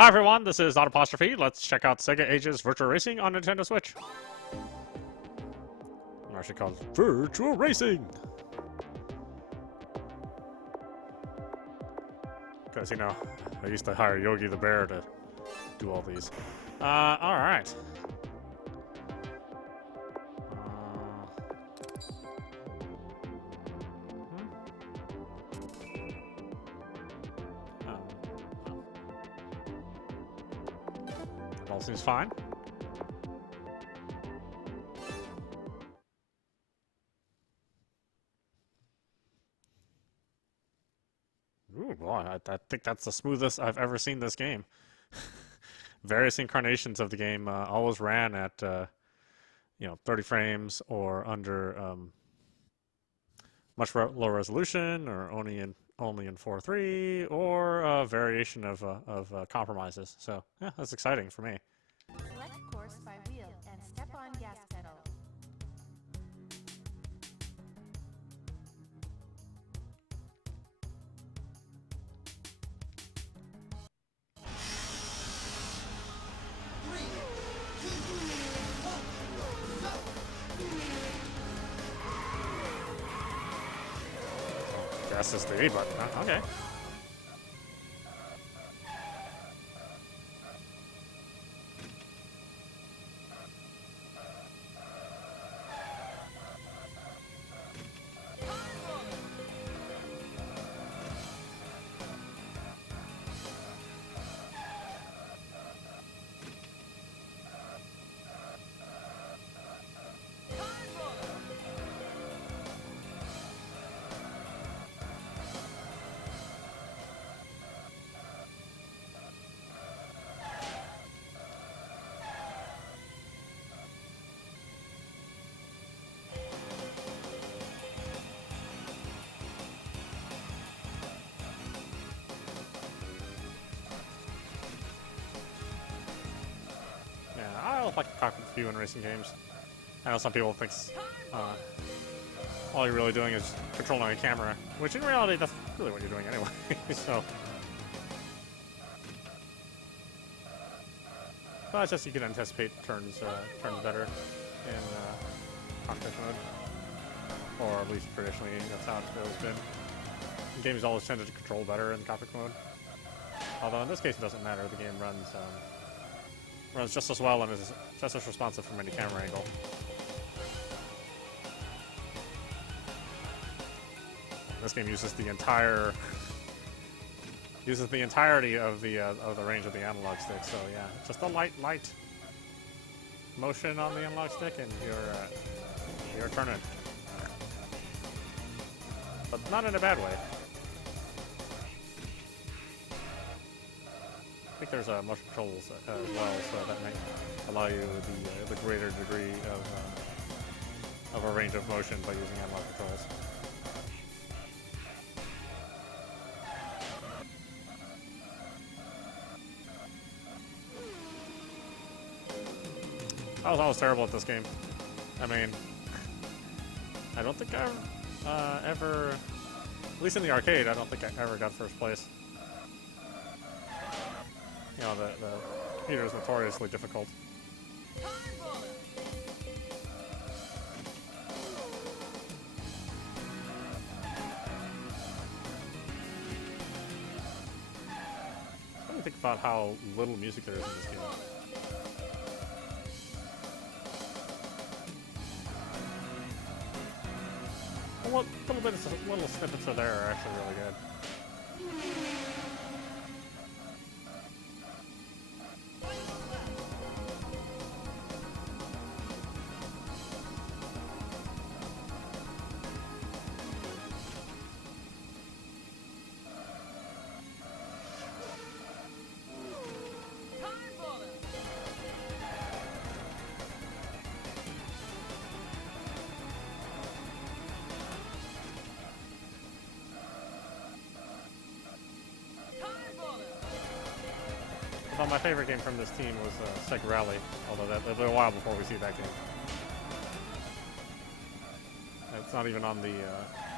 Hi everyone, this is audap. Let's check out Sega Ages Virtua Racing on Nintendo Switch. Or actually called Virtua Racing. Because, you know, I used to hire Yogi the Bear to do all these. Alright. It all seems fine. Ooh, boy, I think that's the smoothest I've ever seen this game. Various incarnations of the game always ran at, 30 frames or under much lower resolution, or only in 4:3, or a variation of compromises. So yeah, that's exciting for me. Select course by wheel and step on gas pedal. Gas is the A button. Huh? Okay. Yeah, I don't like cockpit view in racing games. I know some people think all you're really doing is controlling a camera, which in reality that's really what you're doing anyway. So, but it's just you can anticipate turns better in cockpit mode, or at least traditionally that's how it's always been. Games always tended to control better in cockpit mode. Although in this case it doesn't matter. The game runs just as well and is just as responsive from any camera angle. This game uses the entirety of the range of the analog stick. So yeah, just a light motion on the analog stick, and you're turning, but not in a bad way. I think there's motion controls as well, so that might allow you the greater degree of a range of motion by using analog controls. I was always terrible at this game. I mean, I don't think I ever, at least in the arcade, I don't think I ever got first place. You know, the computer is notoriously difficult. Let me think about how little music there is in this game. Well, little snippets of there are actually really good. Well, my favorite game from this team was Sega Rally, although that'll be a while before we see that game. It's not even on the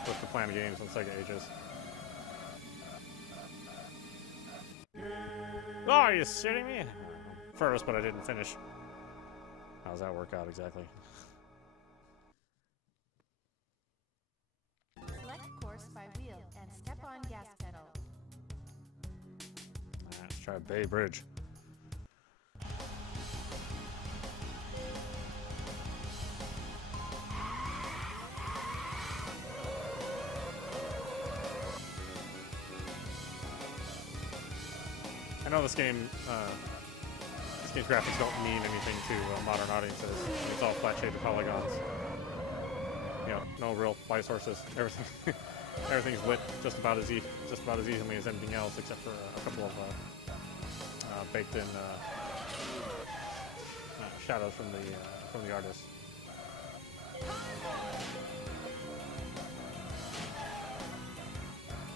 list of planned games on Sega Ages. Oh, are you shitting me? First, but I didn't finish. How does that work out exactly? Select course by wheel and step on gas pedal. Alright, let's try Bay Bridge. I know this game's graphics don't mean anything to modern audiences. It's all flat shaded polygons. You know, no real light sources. Everything, everything's lit just about as easily as anything else, except for a couple of baked-in shadows from the artist.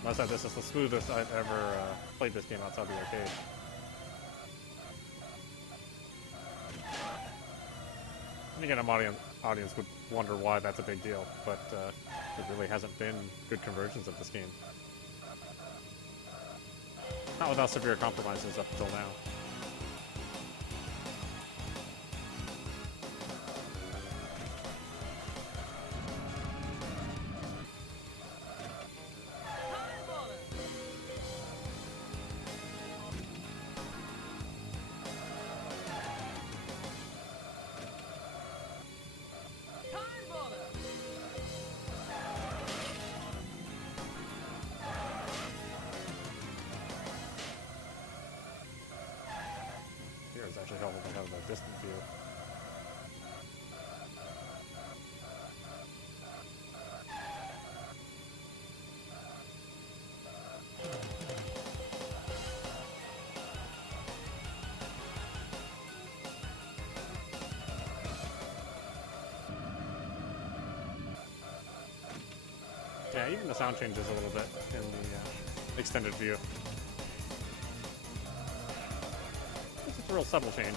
Must say this is the smoothest I've ever played this game outside the arcade. And again, an audience would wonder why that's a big deal, but there really hasn't been good conversions of this game. Not without severe compromises up until now. It's actually helpful to have a distant view. Yeah, even the sound changes a little bit in the extended view. It's a real subtle change.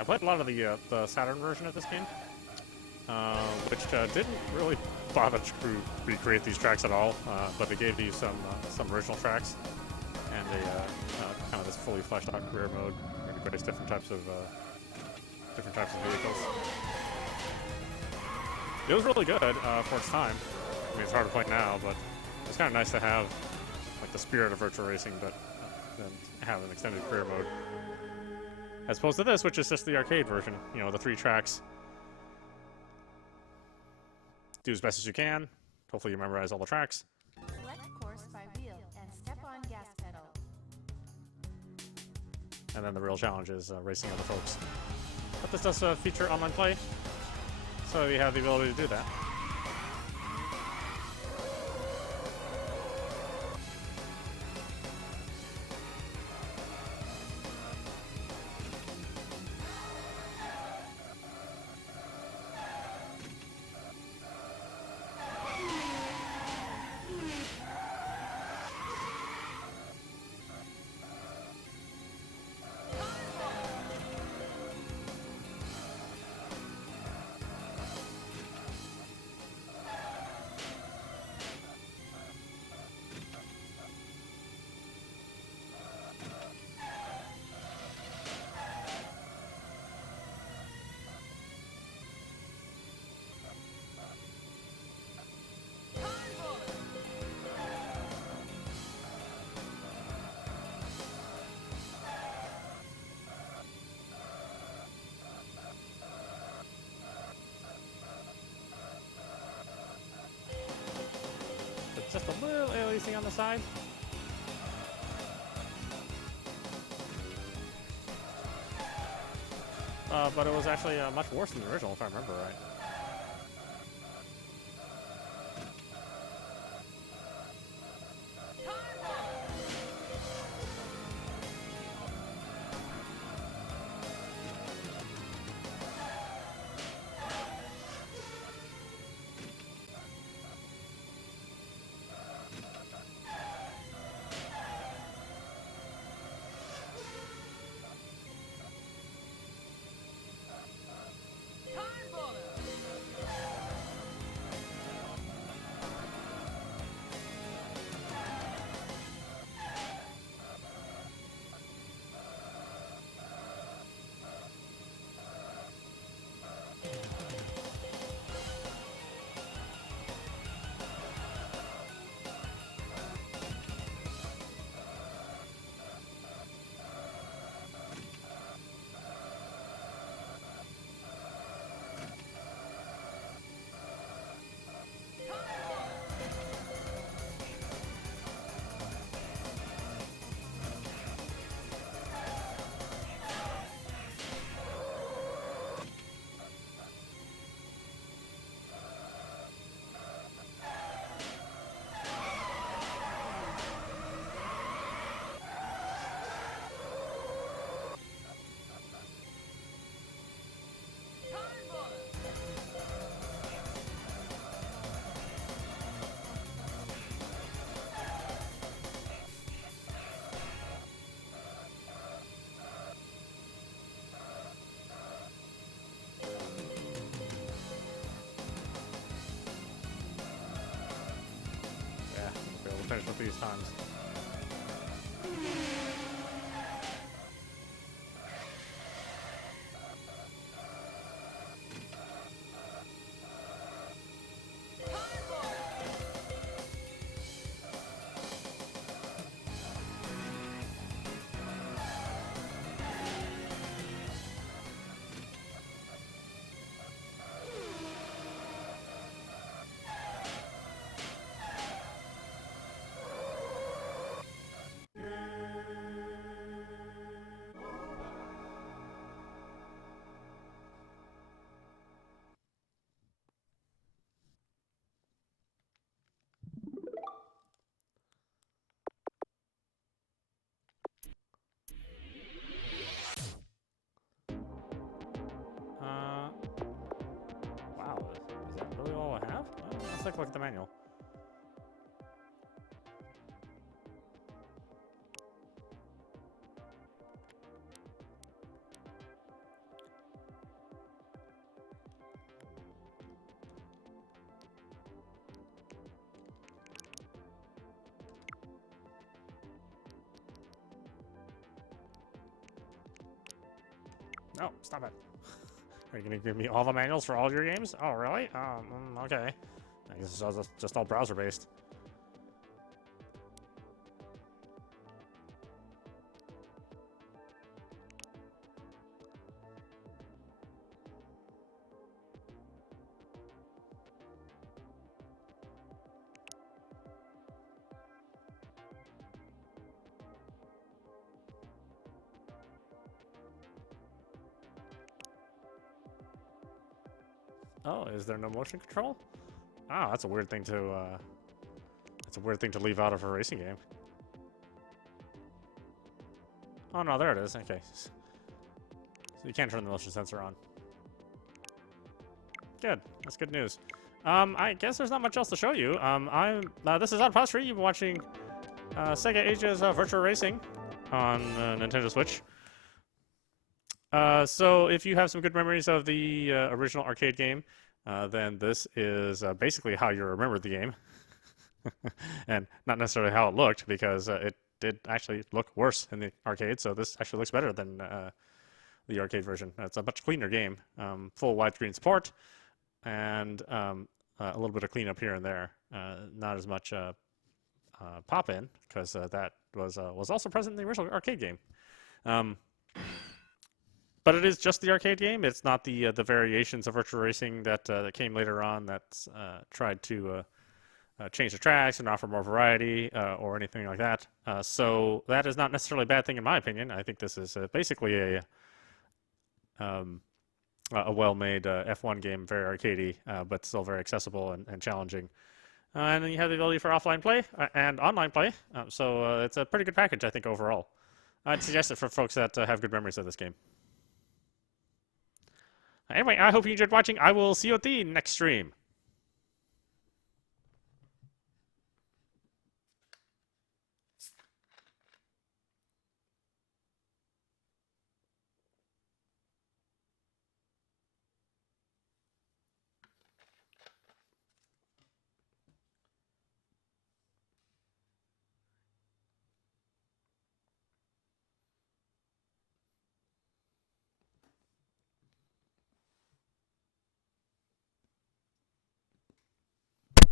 I played a lot of the Saturn version of this game, which didn't really bother to recreate these tracks at all, but they gave you some original tracks and a kind of this fully fleshed out career mode where you various different types of vehicles. It was really good for its time. I mean, it's hard to play now, but it's kind of nice to have like the spirit of virtual racing, but then have an extended career mode. As opposed to this, which is just the arcade version. You know, the 3 tracks. Do as best as you can. Hopefully you memorize all the tracks. Select course by wheel and step on gas pedal. And then the real challenge is racing other folks. But this does feature online play, so you have the ability to do that. racing on the side. But it was actually much worse than the original, if I remember right. Finish with these times. Wow, is that really all I have? Let's take a look at the manual. No, stop it. Are you going to give me all the manuals for all your games? Oh, really? Okay. I guess it's just all browser-based. Oh, is there no motion control? Oh, that's a weird thing to leave out of a racing game. Oh no, there it is. Okay. So you can't turn the motion sensor on. Good. That's good news. I guess there's not much else to show you. This is audap. You've been watching Sega Asia's Virtua Racing on Nintendo Switch. So if you have some good memories of the original arcade game, then this is basically how you remember the game. And not necessarily how it looked, because it did actually look worse in the arcade, so this actually looks better than the arcade version. It's a much cleaner game, full widescreen support, and a little bit of cleanup here and there. Not as much pop-in, because that was also present in the original arcade game. But it is just the arcade game. It's not the variations of Virtua Racing that came later on that tried to change the tracks and offer more variety or anything like that. So that is not necessarily a bad thing in my opinion. I think this is basically a well-made F1 game, very arcadey, but still very accessible and challenging. And then you have the ability for offline play and online play. So it's a pretty good package, I think, overall. I'd suggest it for folks that have good memories of this game. Anyway, I hope you enjoyed watching. I will see you at the next stream.